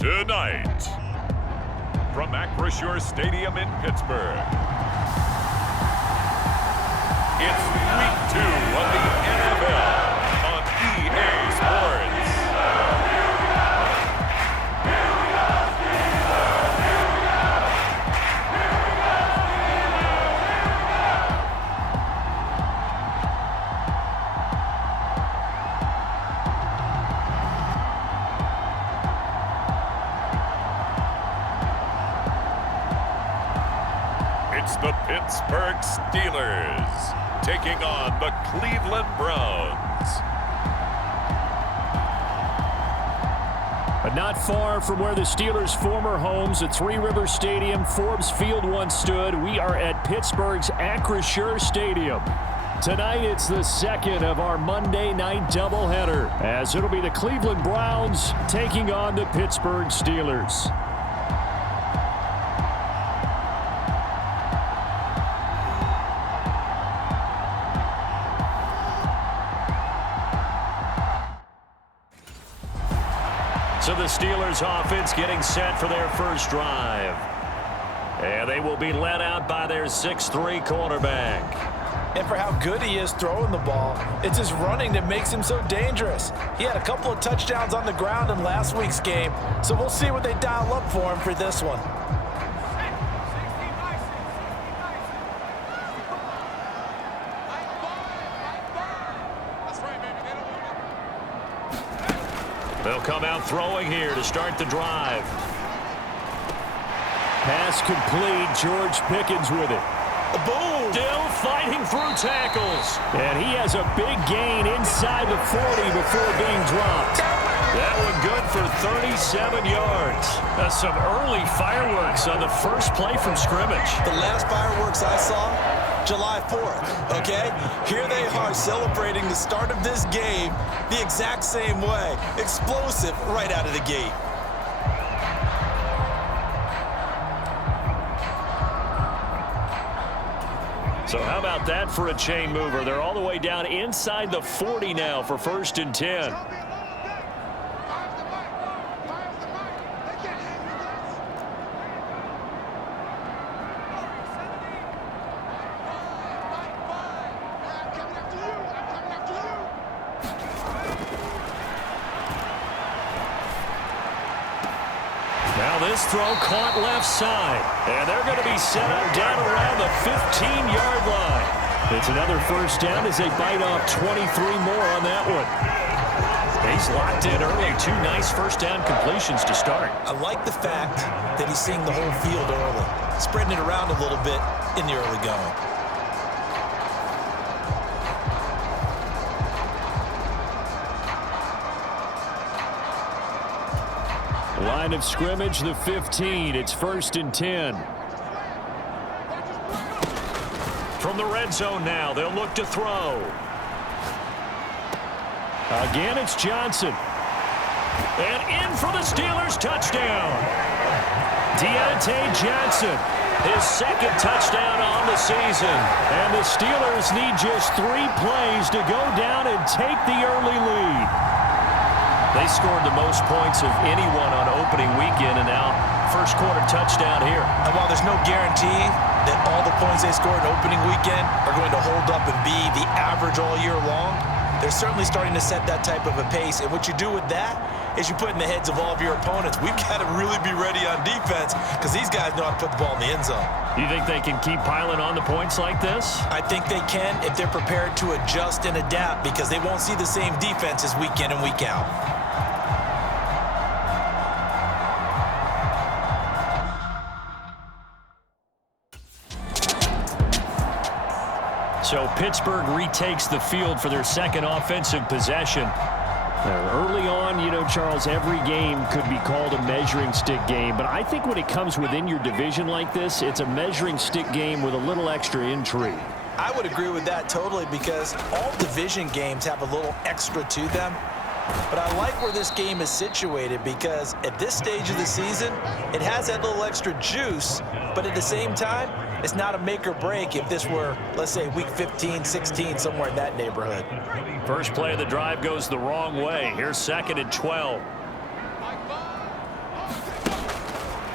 Tonight, from Acrisure Stadium in Pittsburgh, it's Week 2 of the NFL on EA Sports. It's the Pittsburgh Steelers taking on the Cleveland Browns. But not far from where the Steelers' former homes at Three Rivers Stadium, Forbes Field once stood, we are at Pittsburgh's Acrisure Stadium. Tonight, it's the second of our Monday night doubleheader, as it'll be the Cleveland Browns taking on the Pittsburgh Steelers. So the Steelers offense getting set for their first drive. And they will be led out by their 6'3" quarterback. And for how good he is throwing the ball, it's his running that makes him so dangerous. He had a couple of touchdowns on the ground in last week's game, so we'll see what they dial up for him for this one. They'll come out throwing here to start the drive. Pass complete. George Pickens with it. Boom! Still fighting through tackles. And he has a big gain inside the 40 before being dropped. That one good for 37 yards. That's some early fireworks on the first play from scrimmage. The last fireworks I saw, July 4th, okay? Here they are celebrating the start of this game the exact same way. Explosive right out of the gate. So how about that for a chain mover? They're all the way down inside the 40 now for 1st and 10. Now this throw caught left side. And they're going to be set up down around the 15-yard line. It's another first down as they bite off 23 more on that one. He's locked in early. 2 nice first down completions to start. I like the fact that he's seeing the whole field early, spreading it around a little bit in the early going. Line of scrimmage, the 15. It's 1st and 10. From the red zone now, they'll look to throw. Again, it's Johnson. And in for the Steelers touchdown. Deontay Johnson, his 2nd touchdown on the season. And the Steelers need just 3 plays to go down and take the early lead. They scored the most points of anyone on opening weekend, and now first quarter touchdown here. And while there's no guarantee that all the points they scored in opening weekend are going to hold up and be the average all year long, they're certainly starting to set that type of a pace. And what you do with that is you put in the heads of all of your opponents, we've got to really be ready on defense because these guys know how to put the ball in the end zone. You think they can keep piling on the points like this? I think they can if they're prepared to adjust and adapt because they won't see the same defenses week in and week out. So Pittsburgh retakes the field for their 2nd offensive possession. Early on, you know, Charles, every game could be called a measuring stick game. But I think when it comes within your division like this, it's a measuring stick game with a little extra intrigue. I would agree with that totally because all division games have a little extra to them. But I like where this game is situated because at this stage of the season, it has that little extra juice, but at the same time, it's not a make or break if this were, let's say, week 15, 16, somewhere in that neighborhood. First play of the drive goes the wrong way. Here's 2nd and 12.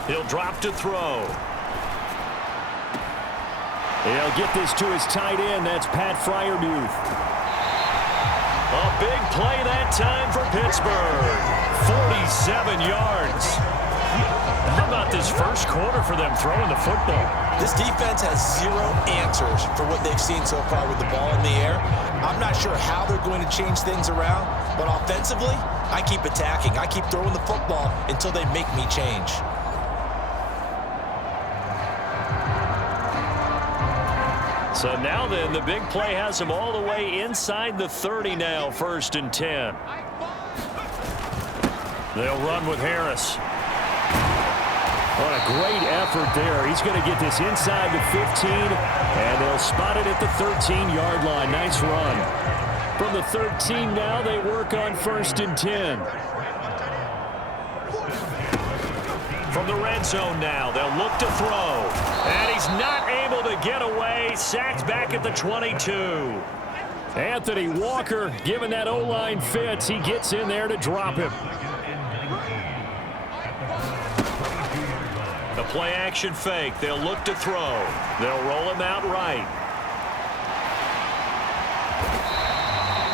He'll drop to throw. He'll get this to his tight end. That's Pat Fryermuth. A big play that time for Pittsburgh. 47 yards. How about this first quarter for them throwing the football? This defense has zero answers for what they've seen so far with the ball in the air. I'm not sure how they're going to change things around, but offensively, I keep attacking. I keep throwing the football until they make me change. So now then, the big play has him all the way inside the 30 now, 1st and 10. They'll run with Harris. What a great effort there. He's going to get this inside the 15, and they'll spot it at the 13-yard line. Nice run. From the 13 now, they work on 1st and 10. From the red zone now, they'll look to throw. And he's not able to get away. Sacked back at the 22. Anthony Walker, given that O-line fits, he gets in there to drop him. The play action fake. They'll look to throw. They'll roll him out right.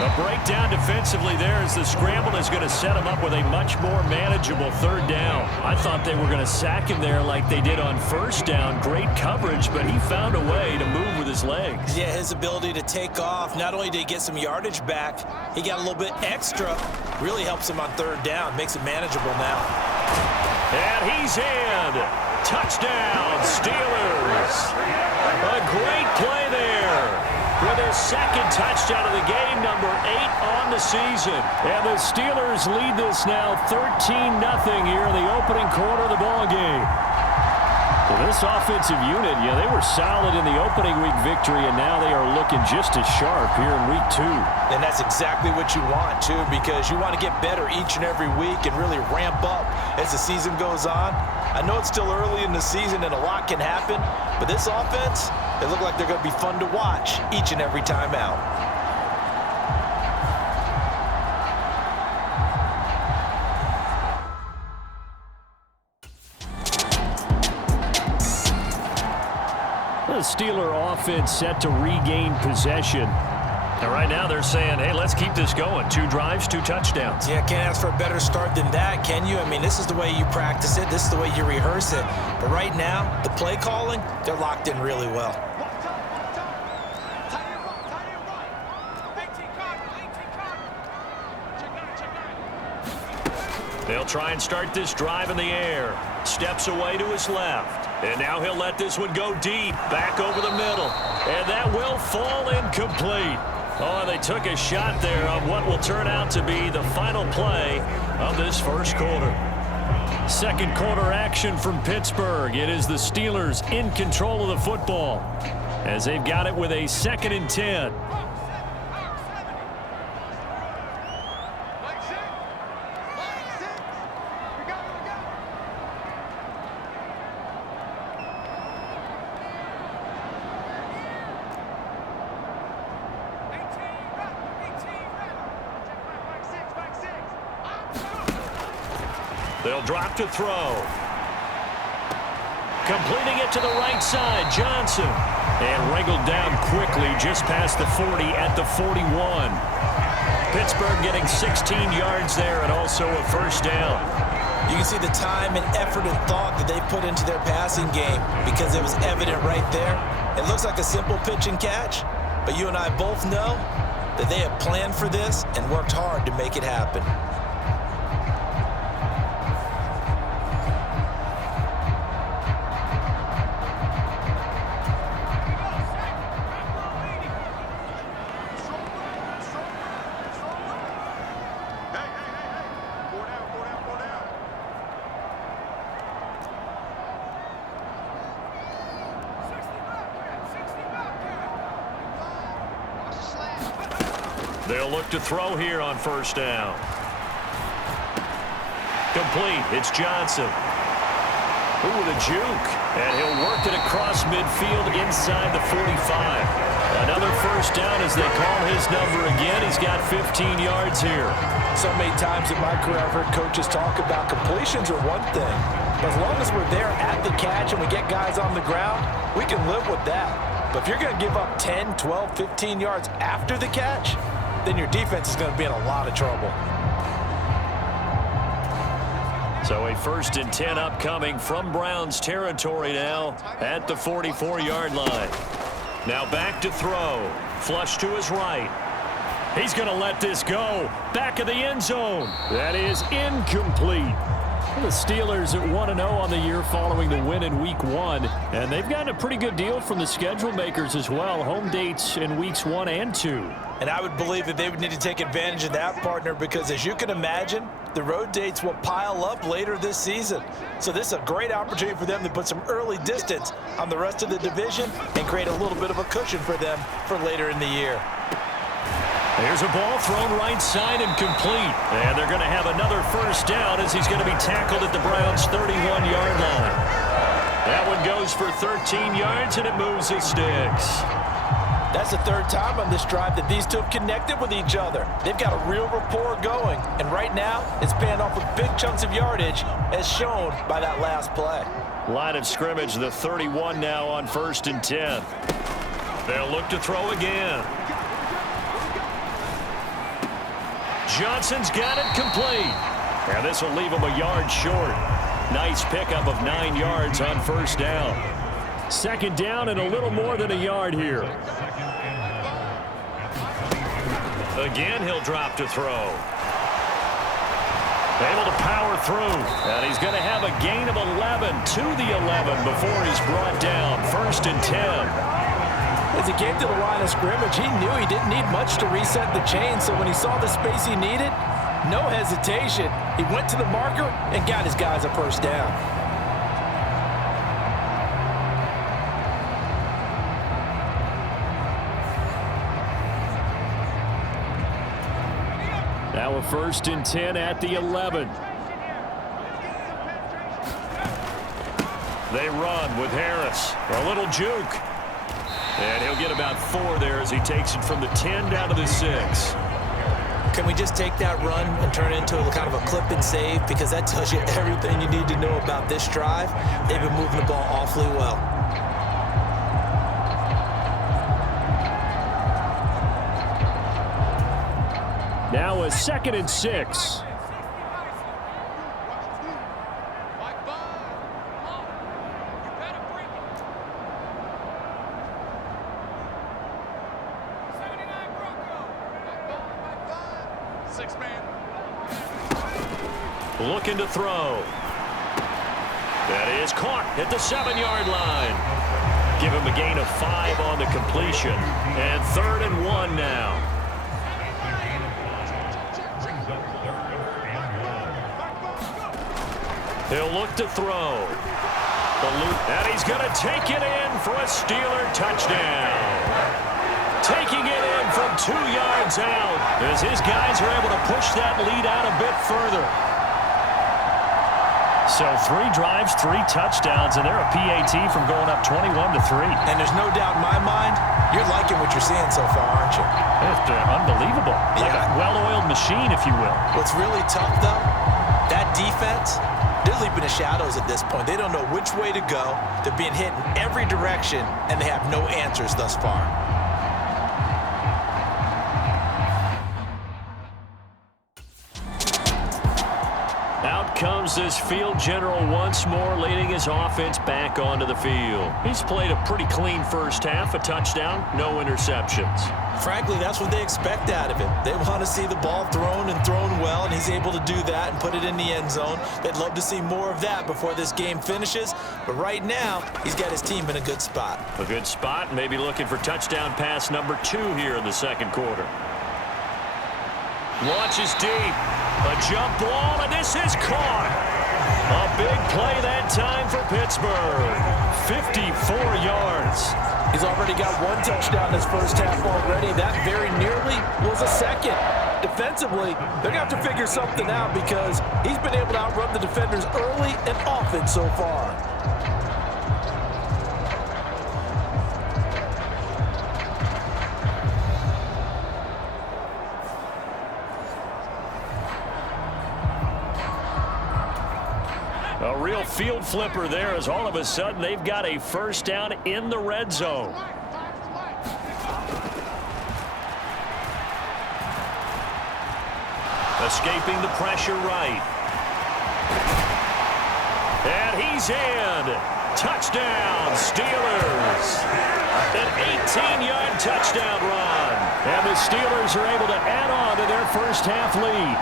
A breakdown defensively there as the scramble is going to set him up with a much more manageable 3rd down. I thought they were going to sack him there like they did on 1st down. Great coverage, but he found a way to move with his legs. Yeah, his ability to take off, not only did he get some yardage back, he got a little bit extra. Really helps him on 3rd down, makes it manageable now. And he's in. Touchdown, Steelers. A great play there. With his 2nd touchdown of the game, number 8 on the season. And the Steelers lead this now 13-0 here in the opening quarter of the ballgame. Well, this offensive unit, they were solid in the opening week victory, and now they are looking just as sharp here in week 2. And that's exactly what you want, too, because you want to get better each and every week and really ramp up as the season goes on. I know it's still early in the season and a lot can happen, but this offense, they look like they're going to be fun to watch each and every time out. The Steeler offense set to regain possession. And right now they're saying, hey, let's keep this going. 2 drives, 2 touchdowns. Yeah, can't ask for a better start than that, can you? I mean, this is the way you practice it. This is the way you rehearse it. But right now, the play calling, they're locked in really well. They'll try and start this drive in the air. Steps away to his left. And now he'll let this one go deep, back over the middle. And that will fall incomplete. Oh, they took a shot there on what will turn out to be the final play of this first quarter. Second quarter action from Pittsburgh. It is the Steelers in control of the football as they've got it with a 2nd and 10. They'll drop to throw. Completing it to the right side, Johnson. And wrangled down quickly just past the 40 at the 41. Pittsburgh getting 16 yards there and also a 1st down. You can see the time and effort and thought that they put into their passing game because it was evident right there. It looks like a simple pitch and catch, but you and I both know that they have planned for this and worked hard to make it happen. They'll look to throw here on 1st down. Complete. It's Johnson. Ooh, with a juke. And he'll work it across midfield inside the 45. Another first down as they call his number again. He's got 15 yards here. So many times in my career I've heard coaches talk about completions are one thing. But as long as we're there at the catch and we get guys on the ground, we can live with that. But if you're going to give up 10, 12, 15 yards after the catch, then your defense is going to be in a lot of trouble. So a 1st and 10 upcoming from Browns territory now at the 44-yard line. Now back to throw. Flush to his right. He's going to let this go. Back of the end zone. That is incomplete. The Steelers at 1-0 on the year following the win in Week 1. And they've gotten a pretty good deal from the schedule makers as well. Home dates in Weeks 1 and 2. And I would believe that they would need to take advantage of that, partner, because as you can imagine, the road dates will pile up later this season. So this is a great opportunity for them to put some early distance on the rest of the division and create a little bit of a cushion for them for later in the year. There's a ball thrown right side and complete. And they're going to have another first down as he's going to be tackled at the Browns' 31-yard line. That one goes for 13 yards, and it moves his sticks. That's the third time on this drive that these two have connected with each other. They've got a real rapport going. And right now, it's paying off with big chunks of yardage, as shown by that last play. Line of scrimmage, the 31 now on 1st and 10. They'll look to throw again. Johnson's got it complete. And this will leave him a yard short. Nice pickup of 9 yards on first down. 2nd down and a little more than a yard here. Again, he'll drop to throw. Able to power through. And he's going to have a gain of 11 to the 11 before he's brought down. 1st and 10. As he came to the line of scrimmage, he knew he didn't need much to reset the chain, so when he saw the space he needed, no hesitation. He went to the marker and got his guys a first down. Now a 1st and 10 at the 11. They run with Harris. A little juke. And he'll get about 4 there as he takes it from the 10 down to the 6. Can we just take that run and turn it into a kind of a clip and save? Because that tells you everything you need to know about this drive. They've been moving the ball awfully well. Now a 2nd and 6. Looking to throw. That is caught at the 7-yard line. Give him a gain of 5 on the completion. And 3rd and 1 now. He'll look to throw. And he's going to take it in for a Steeler touchdown. Taking it in from 2 yards out as his guys are able to push that lead out a bit further. So 3 drives, 3 touchdowns, and they're a PAT from going up 21-3. And there's no doubt in my mind, you're liking what you're seeing so far, aren't you? It's unbelievable. Yeah. Like a well-oiled machine, if you will. What's really tough, though, that defense, they're leaping the shadows at this point. They don't know which way to go. They're being hit in every direction, and they have no answers thus far. Out comes this field general once more, leading his offense back onto the field. He's played a pretty clean first half, a touchdown, no interceptions. Frankly, that's what they expect out of him. They want to see the ball thrown and thrown well, and he's able to do that and put it in the end zone. They'd love to see more of that before this game finishes, but right now, he's got his team in a good spot. A good spot, maybe looking for touchdown pass number 2 here in the 2nd quarter. Launches deep. A jump ball, and this is caught. A big play that time for Pittsburgh. 54 yards. He's already got 1 touchdown this first half already. That very nearly was a 2nd. Defensively, they're going to have to figure something out because he's been able to outrun the defenders early and often so far. little field flipper there as all of a sudden they've got a first down in the red zone. Escaping the pressure right. And he's in. Touchdown, Steelers. An 18-yard touchdown run. And the Steelers are able to add on to their first half lead.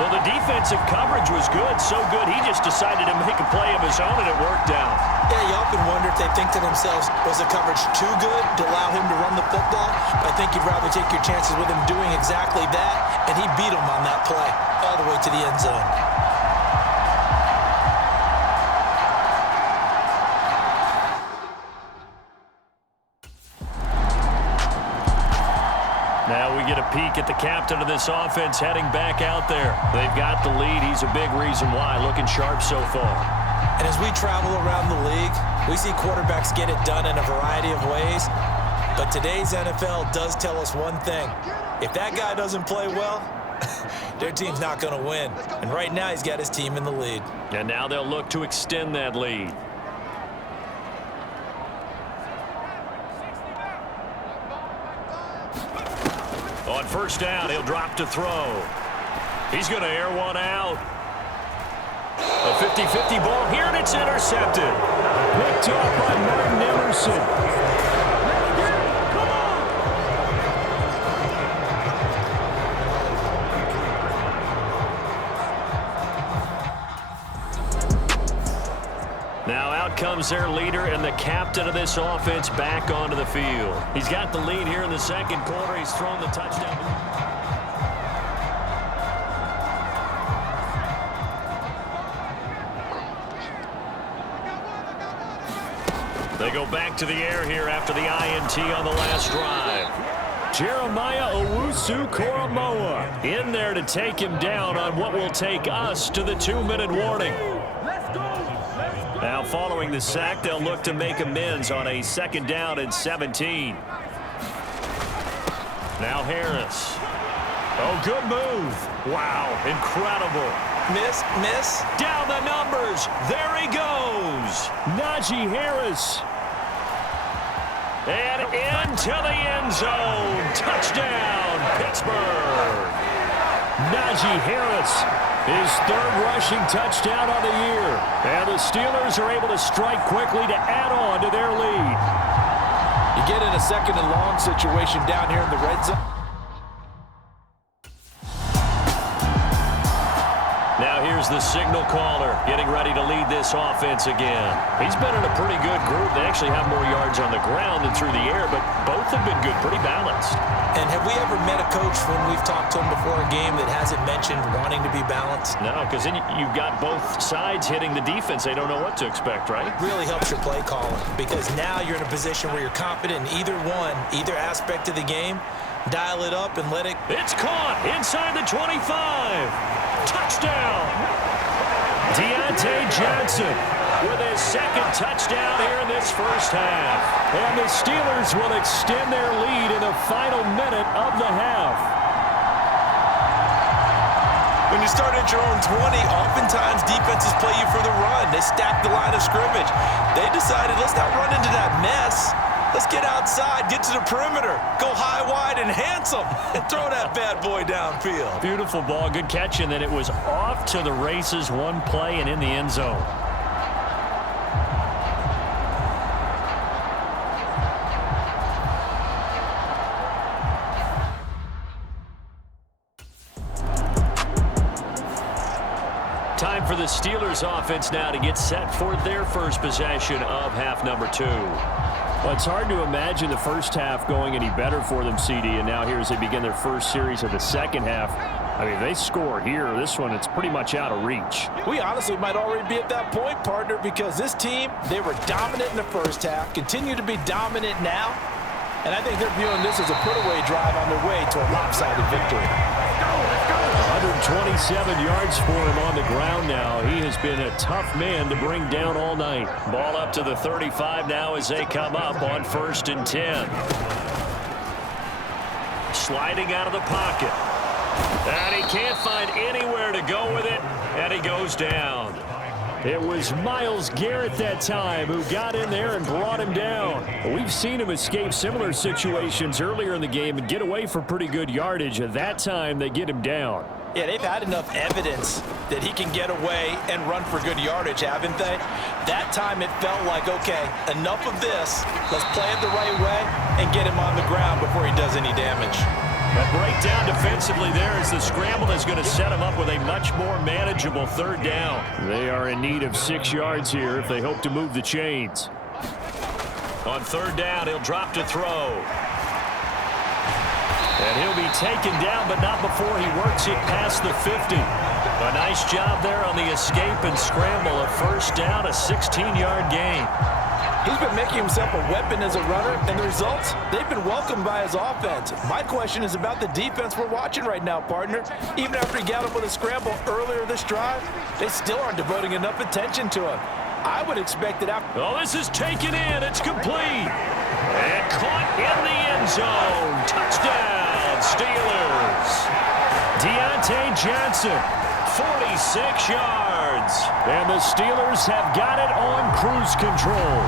Well, the defensive coverage was good, so good he just decided to make a play of his own, and it worked out. Yeah, you often wonder if they think to themselves, was the coverage too good to allow him to run the football? I think you'd rather take your chances with him doing exactly that, and he beat him on that play all the way to the end zone. Now we get a peek at the captain of this offense heading back out there. They've got the lead. He's a big reason why. Looking sharp so far. And as we travel around the league, we see quarterbacks get it done in a variety of ways. But today's NFL does tell us one thing. If that guy doesn't play well, their team's not going to win. And right now he's got his team in the lead. And now they'll look to extend that lead. On first down, he'll drop to throw. He's going to air one out. A 50-50 ball here, and it's intercepted. Picked up by Martin Emerson. Come on! Now out comes their leader and the captain of this offense back onto the field. He's got the lead here in the second quarter. He's thrown the touchdown. They go back to the air here after the INT on the last drive. Jeremiah Owusu-Koramoah in there to take him down on what will take us to the 2-minute warning. Now following the sack, they'll look to make amends on a second down and 17. Now Harris. Oh, good move. Wow, incredible. Miss. Down the numbers. There he goes. Najee Harris. And into the end zone. Touchdown, Pittsburgh. Najee Harris, his third rushing touchdown on the year. And the Steelers are able to strike quickly to add on to their lead. You get in a second and long situation down here in the red zone. Now here's the signal caller getting ready to lead this offense again. He's been in a pretty good group. They actually have more yards on the ground than through the air, but both have been good, pretty balanced. And have we ever met a coach when we've talked to him before a game that hasn't mentioned wanting to be balanced? No, because then you've got both sides hitting the defense. They don't know what to expect, right? Really helps your play calling, because now you're in a position where you're confident in either aspect of the game. Dial it up and let it. It's caught inside the 25. Touchdown. Deontay Johnson with his second touchdown here in this first half. And the Steelers will extend their lead in the final minute of the half. When you start at your own 20, oftentimes defenses play you for the run. They stack the line of scrimmage. They decided, let's not run into that mess. Let's get outside, get to the perimeter, go high, wide, and handsome, and throw that bad boy downfield. Beautiful ball, good catch, and then it was off to the races, one play, and in the end zone. Time for the Steelers offense now to get set for their first possession of half number 2. Well, it's hard to imagine the first half going any better for them, CD, and now here as they begin their first series of the second half. I mean, if they score here, this one, it's pretty much out of reach. We honestly might already be at that point, partner, because this team, they were dominant in the first half, continue to be dominant now, and I think they're viewing this as a put-away drive on their way to a lopsided victory. 127 yards for him on the ground now. He has been a tough man to bring down all night. Ball up to the 35 now as they come up on 1st and 10. Sliding out of the pocket. And he can't find anywhere to go with it, and he goes down. It was Myles Garrett that time who got in there and brought him down. We've seen him escape similar situations earlier in the game and get away for pretty good yardage. At that time, they get him down. Yeah, they've had enough evidence that he can get away and run for good yardage, haven't they? That time it felt like, okay, enough of this. Let's play it the right way and get him on the ground before he does any damage. A breakdown defensively there as the scramble is going to set him up with a much more manageable third down. They are in need of 6 yards here if they hope to move the chains. On third down, he'll drop to throw. And he'll be taken down, but not before he works it past the 50. A nice job there on the escape and scramble. A first down, a 16-yard gain. He's been making himself a weapon as a runner, and the results, they've been welcomed by his offense. My question is about the defense we're watching right now, partner. Even after he got up with a scramble earlier this drive, they still aren't devoting enough attention to him. I would expect it after. Oh, this is taken in. It's complete. And caught in the end zone. Touchdown, Steelers. Deontay Johnson, 46 yards. And the Steelers have got it on cruise control.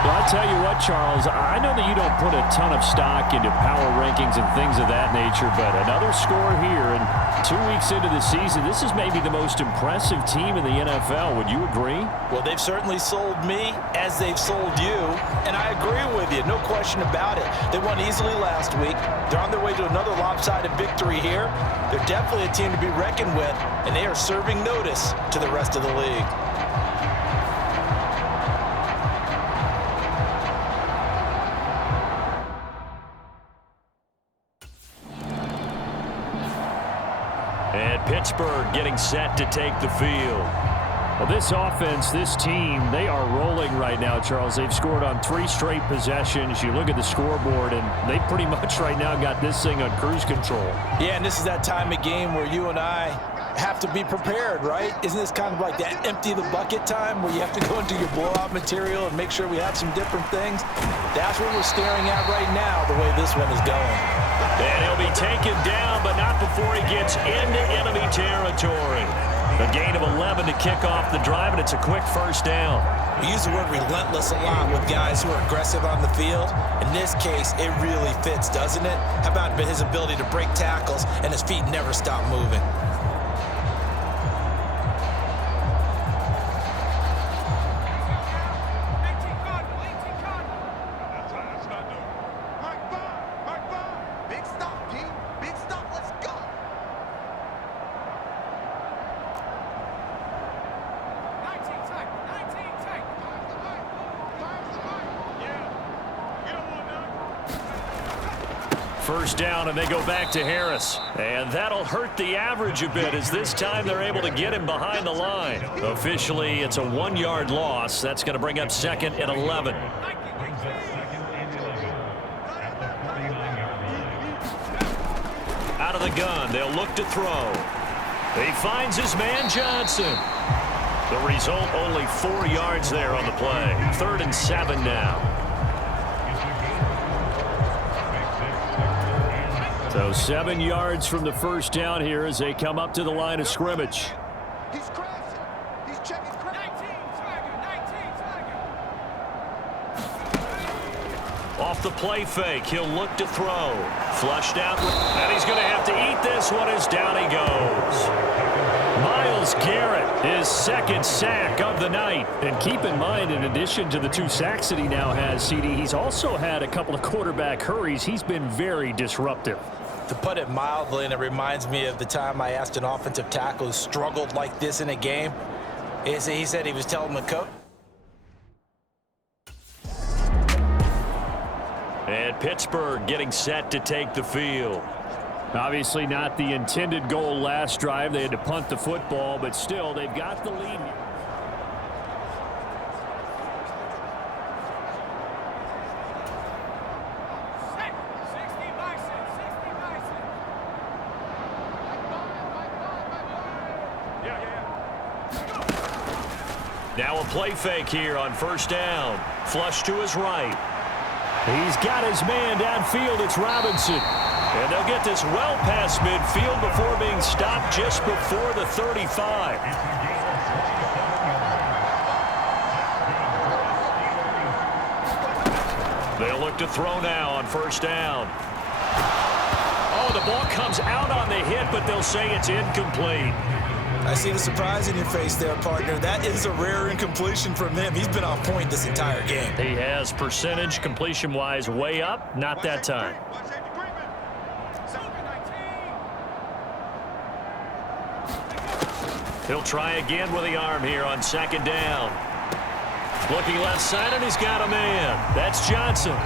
Well, I'll tell you what, Charles, I know that you don't put a ton of stock into power rankings and things of that nature, but another score here, and 2 weeks into the season, this is maybe the most impressive team in the NFL. Would you agree? Well, they've certainly sold me as they've sold you, and I agree with you, no question about it. They won easily last week. They're on their way to another lopsided victory here. They're definitely a team to be reckoned with, and they are serving notice to the rest of the league. And Pittsburgh getting set to take the field. Well, this offense, this team, they are rolling right now, Charles. They've scored on 3 straight possessions. You look at the scoreboard, and they pretty much right now got this thing on cruise control. Yeah, and this is that time of game where you and I have to be prepared, right? Isn't this kind of like that empty the bucket time where you have to go into your blowout material and make sure we have some different things? That's what we're staring at right now, the way this one is going. And he'll be taken down, but not before he gets into enemy territory. A gain of 11 to kick off the drive, and it's a quick first down. We use the word relentless a lot with guys who are aggressive on the field. In this case, it really fits, doesn't it? How about his ability to break tackles and his feet never stop moving? First down, and they go back to Harris. And that'll hurt the average a bit, as this time they're able to get him behind the line. Officially, it's a 1-yard loss. That's going to bring up second and 11. Out of the gun, they'll look to throw. He finds his man Johnson. The result, only 4 yards there on the play. 3rd and 7 now. So 7 yards from the first down here as they come up to the line of scrimmage. He's crashing. He's checking. 19 Tiger. Off the play fake, he'll look to throw. Flushed out, and he's going to have to eat this one as down he goes. Myles Garrett, his 2nd sack of the night. And keep in mind, in addition to the 2 sacks that he now has, CD, he's also had a couple of quarterback hurries. He's been very disruptive. To put it mildly, and it reminds me of the time I asked an offensive tackle who struggled like this in a game. He said he was telling the coach. And Pittsburgh getting set to take the field. Obviously not the intended goal last drive. They had to punt the football, but still, they've got the lead. Now a play fake here on first down. Flush to his right. He's got his man downfield. It's Robinson. And they'll get this well past midfield before being stopped just before the 35. They'll look to throw now on first down. Oh, the ball comes out on the hit, but they'll say it's incomplete. I see the surprise in your face there, partner. That is a rare incompletion from him. He's been on point this entire game. He has percentage completion-wise way up. Not that time. He'll try again with the arm here on second down. Looking left side, and he's got a man. That's Johnson.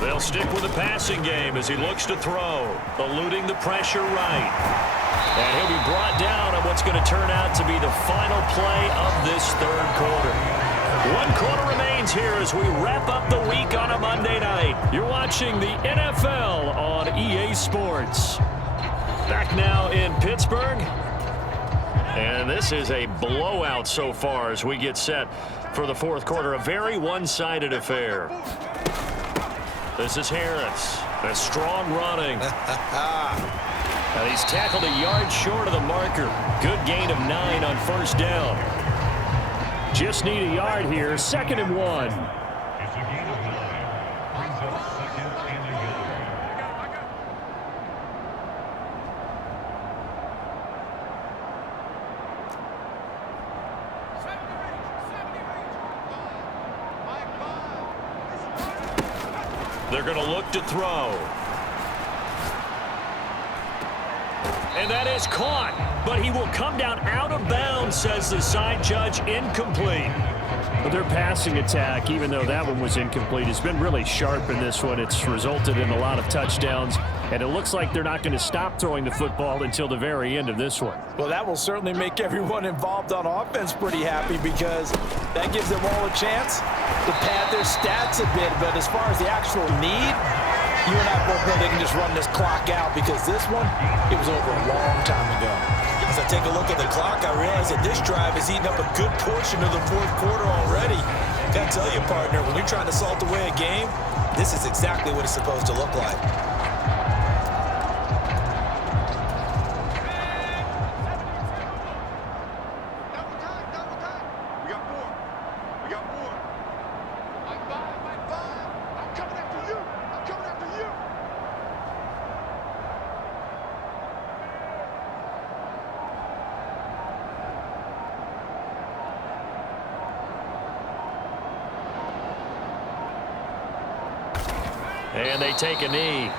They'll stick with the passing game as he looks to throw, eluding the pressure right. And he'll be brought down on what's going to turn out to be the final play of this third quarter. 1 quarter remains here as we wrap up the week on a Monday night. You're watching the NFL on EA Sports. Back now in Pittsburgh. And this is a blowout so far as we get set for the fourth quarter. A very one-sided affair. This is Harris. A strong running. And he's tackled a yard short of the marker. Good gain of 9 on first down. Just need a yard here. 2nd and 1. They're going to look to throw. And that is caught, but he will come down out of bounds, says the side judge. Incomplete. But their passing attack, even though that one was incomplete, has been really sharp in this one. It's resulted in a lot of touchdowns, and it looks like they're not going to stop throwing the football until the very end of this one. Well, that will certainly make everyone involved on offense pretty happy because that gives them all a chance to pad their stats a bit. But as far as the actual need, you and I both know they can just run this clock out because this one, it was over a long time ago. As I take a look at the clock, I realize that this drive has eaten up a good portion of the fourth quarter already. Gotta tell you, partner, when you're trying to salt away a game, this is exactly what it's supposed to look like. And they take a knee.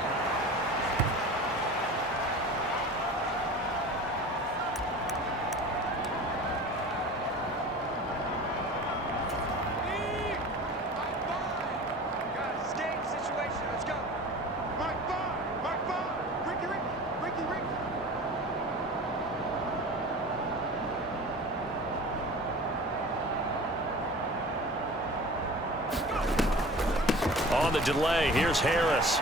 On the delay, here's Harris.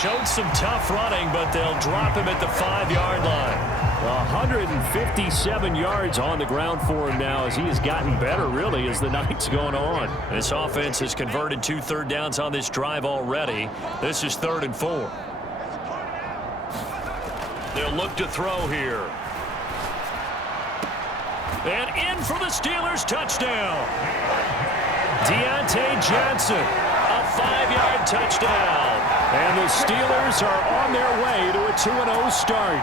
Showed some tough running, but they'll drop him at the 5-yard line. 157 yards on the ground for him now as he has gotten better, really, as the night's going on. This offense has converted 2 third downs on this drive already. This is 3rd and 4. They'll look to throw here. And in for the Steelers touchdown. Deontay Johnson. 5-yard touchdown. And the Steelers are on their way to a 2-0 start.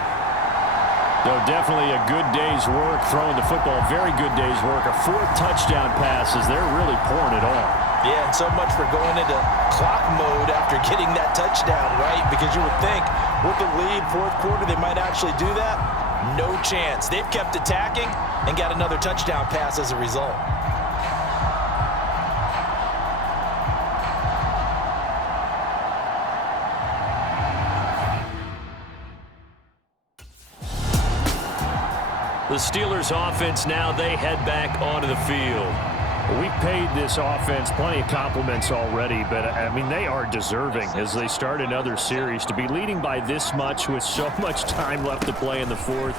Though definitely a good day's work throwing the football. Very good day's work. A 4th touchdown pass as they're really pouring it on. Yeah, and so much for going into clock mode after getting that touchdown, right? Because you would think with the lead, fourth quarter, they might actually do that. No chance. They've kept attacking and got another touchdown pass as a result. The Steelers offense now, they head back onto the field. We've paid this offense plenty of compliments already, but, I mean, they are deserving as they start another series. To be leading by this much with so much time left to play in the fourth,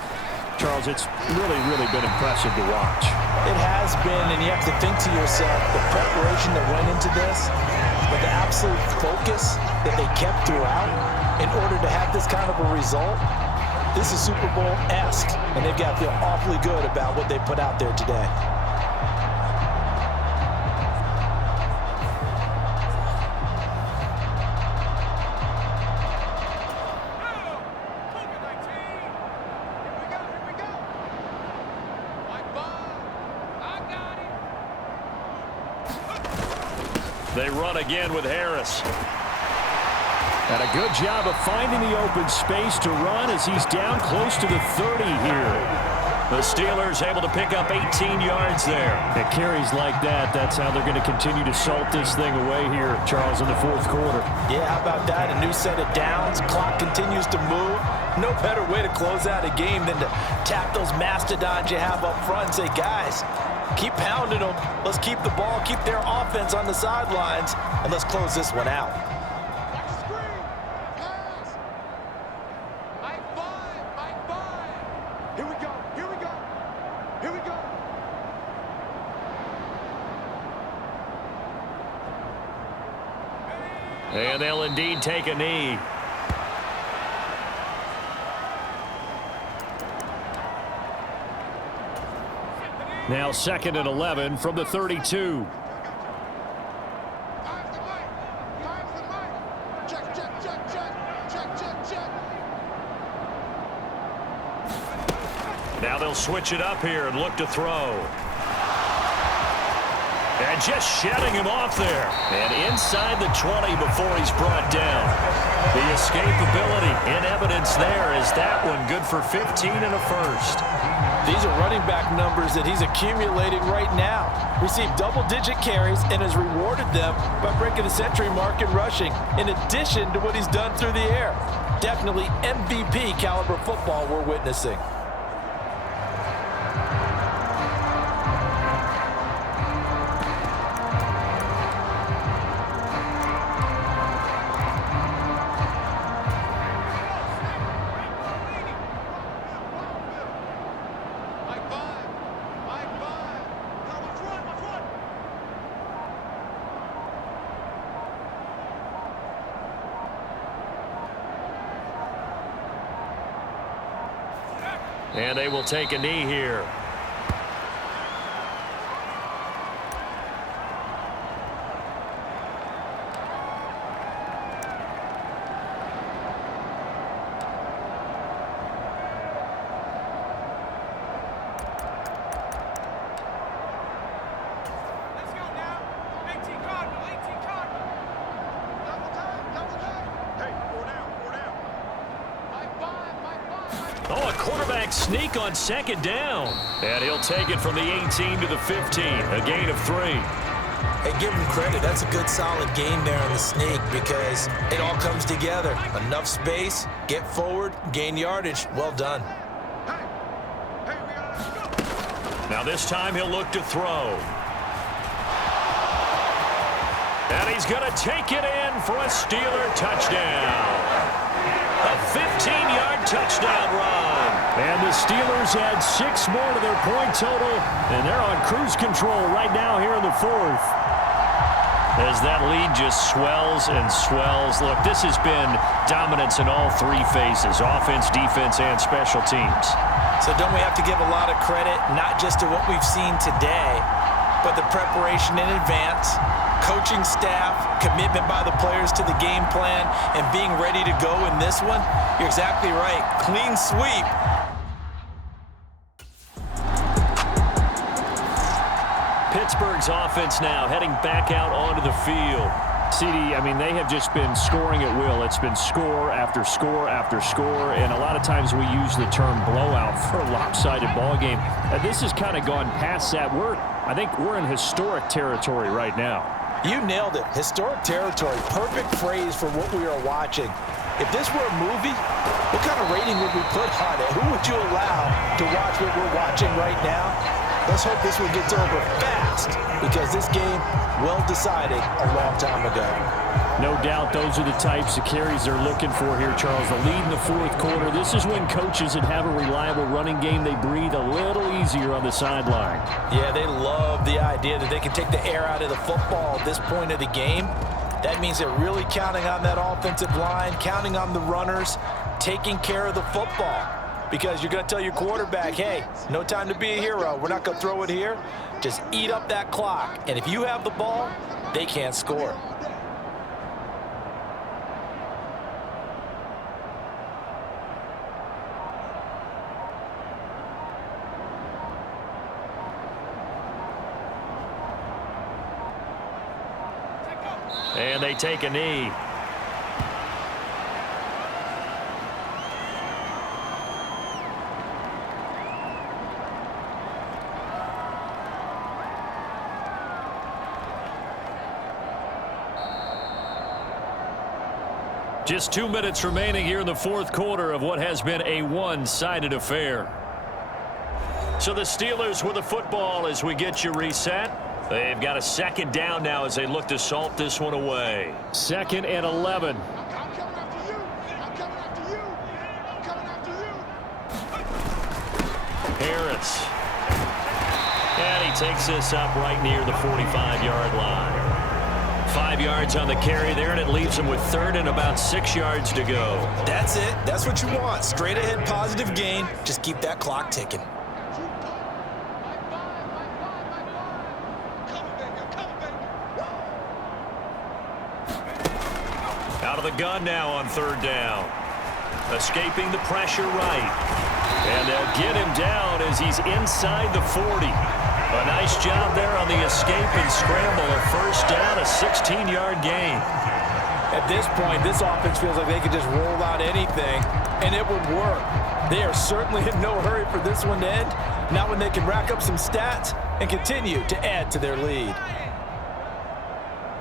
Charles, it's really, really been impressive to watch. It has been, and you have to think to yourself, the preparation that went into this, but the absolute focus that they kept throughout in order to have this kind of a result. This is Super Bowl-esque, and they've got to feel awfully good about what they put out there today. They run again with Harris. And a good job of finding the open space to run as he's down close to the 30 here. The Steelers able to pick up 18 yards there. It carries like that. That's how they're going to continue to salt this thing away here, Charles, in the fourth quarter. Yeah, how about that? A new set of downs. Clock continues to move. No better way to close out a game than to tap those mastodons you have up front and say, guys, keep pounding them. Let's keep the ball, keep their offense on the sidelines, and let's close this one out. And they'll indeed take a knee. Now 2nd and 11 from the 32. Now they'll switch it up here and look to throw. And just shedding him off there. And inside the 20 before he's brought down. The escapability in evidence there is that one good for 15 and a first. These are running back numbers that he's accumulating right now. Received double-digit carries and has rewarded them by breaking the century mark in rushing, in addition to what he's done through the air. Definitely MVP caliber football we're witnessing. And they will take a knee here. Oh, a quarterback sneak on 2nd down. And he'll take it from the 18 to the 15, a gain of 3. Hey, give him credit. That's a good, solid gain there on the sneak because it all comes together. Enough space, get forward, gain yardage. Well done. Now this time he'll look to throw. And he's going to take it in for a Steeler touchdown. A 15-yard touchdown run. And the Steelers add 6 more to their point total, and they're on cruise control right now here in the 4th. As that lead just swells and swells. Look, this has been dominance in all 3 phases, offense, defense, and special teams. So don't we have to give a lot of credit, not just to what we've seen today, but the preparation in advance, coaching staff, commitment by the players to the game plan, and being ready to go in this one? You're exactly right. Clean sweep. Pittsburgh's offense now heading back out onto the field. CD, I mean, they have just been scoring at will. It's been score after score after score, and a lot of times we use the term blowout for a lopsided ball game. This has kind of gone past that. I think we're in historic territory right now. You nailed it. Historic territory. Perfect phrase for what we are watching. If this were a movie, what kind of rating would we put on it? Who would you allow to watch what we're watching right now? Let's hope this one gets over fast because this game, well decided a long time ago. No doubt those are the types of carries they're looking for here, Charles. The lead in the 4th quarter. This is when coaches that have a reliable running game, they breathe a little easier on the sideline. Yeah, they love the idea that they can take the air out of the football at this point of the game. That means they're really counting on that offensive line, counting on the runners, taking care of the football. because you're going to tell your quarterback, hey, no time to be a hero. We're not going to throw it here. Just eat up that clock. And if you have the ball, they can't score. And they take a knee. Just 2 minutes remaining here in the fourth quarter of what has been a one-sided affair. So the Steelers with the football as we get you reset. They've got a second down now as they look to salt this one away. 2nd and 11. I'm coming after you. I'm coming after you. I'm coming after you. Harris. And he takes this up right near the 45-yard line. 5 yards on the carry there, and it leaves him with 3rd and about 6 yards to go. That's it. That's what you want. Straight ahead positive gain. Just keep that clock ticking. Out of the gun now on 3rd down. Escaping the pressure right. And they'll get him down as he's inside the 40. A nice job there on the escape and scramble. A 1st down, a 16-yard gain. At this point, this offense feels like they could just roll out anything, and it would work. They are certainly in no hurry for this one to end. Not when they can rack up some stats and continue to add to their lead.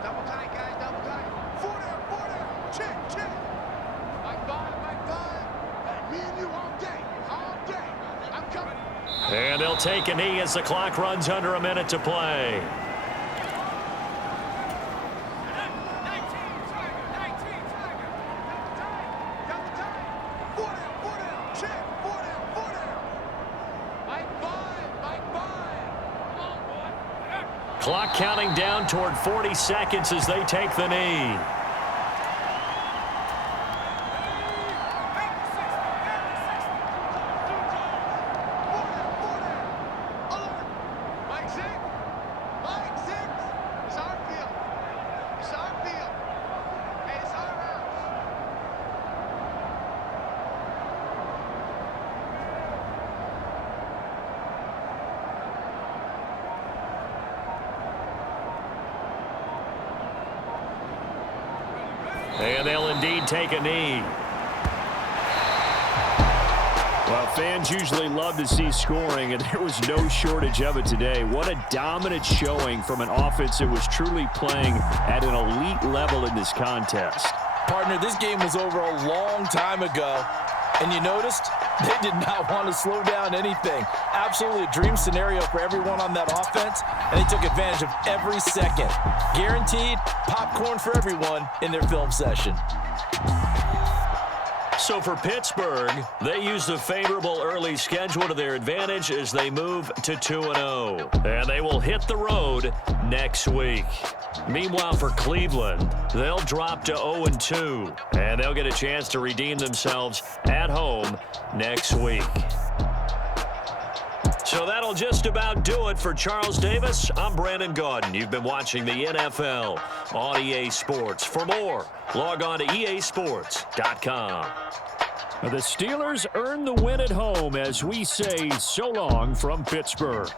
Double tight, guys, double tight. 4 down. Check. Mike 5. Me and you all day. I'm coming. And they'll take a knee as the clock runs under a minute to play. 19, Tiger. Double tight. 4 down. Check. 4 down. Mike 5. Come on, boy. Clock counting down toward 40 seconds as they take the knee. And they'll indeed take a knee. Well, fans usually love to see scoring, and there was no shortage of it today. What a dominant showing from an offense that was truly playing at an elite level in this contest. Partner, this game was over a long time ago, and you noticed they did not want to slow down anything. Absolutely a dream scenario for everyone on that offense, and they took advantage of every second. Guaranteed popcorn for everyone in their film session. So for Pittsburgh, they use the favorable early schedule to their advantage as they move to 2-0. And they will hit the road next week. Meanwhile, for Cleveland, they'll drop to 0-2. And they'll get a chance to redeem themselves at home next week. So that'll just about do it for Charles Davis. I'm Brandon Gaudin. You've been watching the NFL on EA Sports. For more, log on to easports.com. The Steelers earn the win at home as we say so long from Pittsburgh.